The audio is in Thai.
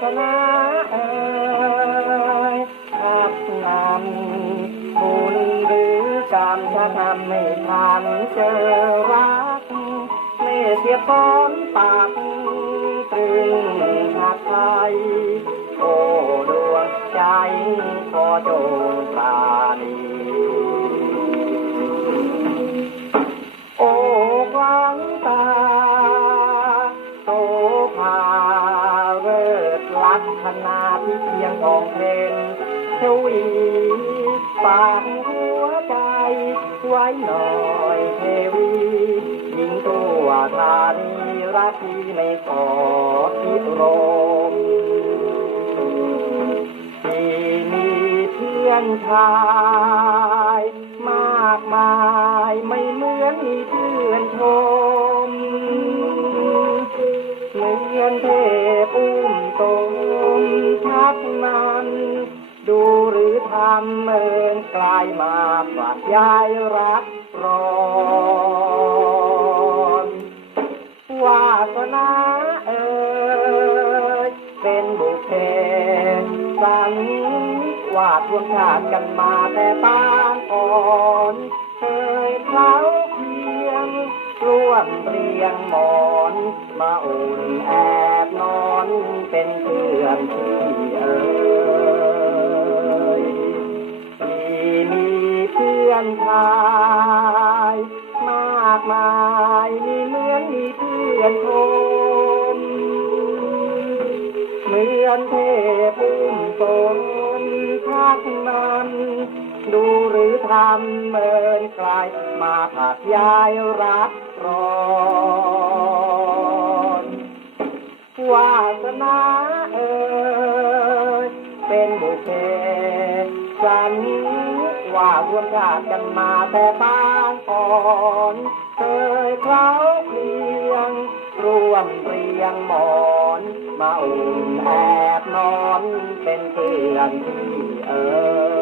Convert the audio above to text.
สนาเอยอาบนำบุญหรือกรรมจะทำไม่ทันเจอรักไม่เสียพ้นปาก เพียงของเพนเทวีฝากหัวใจ ไว้หน่อยเทวีหญิงตัวธานีรักที่ไม่ขอพิรมที่มีเพื่อนชายมากมายไม่เหมือนมีเพื่อนชม มาฝากยายรักรอนวาสนาเอ่ยเป็นบุพเพสันวาดวมชาติกันมาแต่ปางอ่อนเคยเคล้าเพียงร่วมเรียงหมอนมาอุ่นแอบนอนเป็นเพื่อนที่เอ่ย นชายมากมายมีเหมือนมีเพื่อนชมเหมือนเทพอุ้มตนทักนั้นดูหรือทำเมินไกลมาผักยายรักร้อนวาสนาเอ่ยเป็นบุเพสัน รวมญาติกันมาแต่ปางก่อนเคยเคล้าเคลียง ร่วมเรียงหมอนมาอุ่นแอบนอนเป็นเพื่อนที่เออ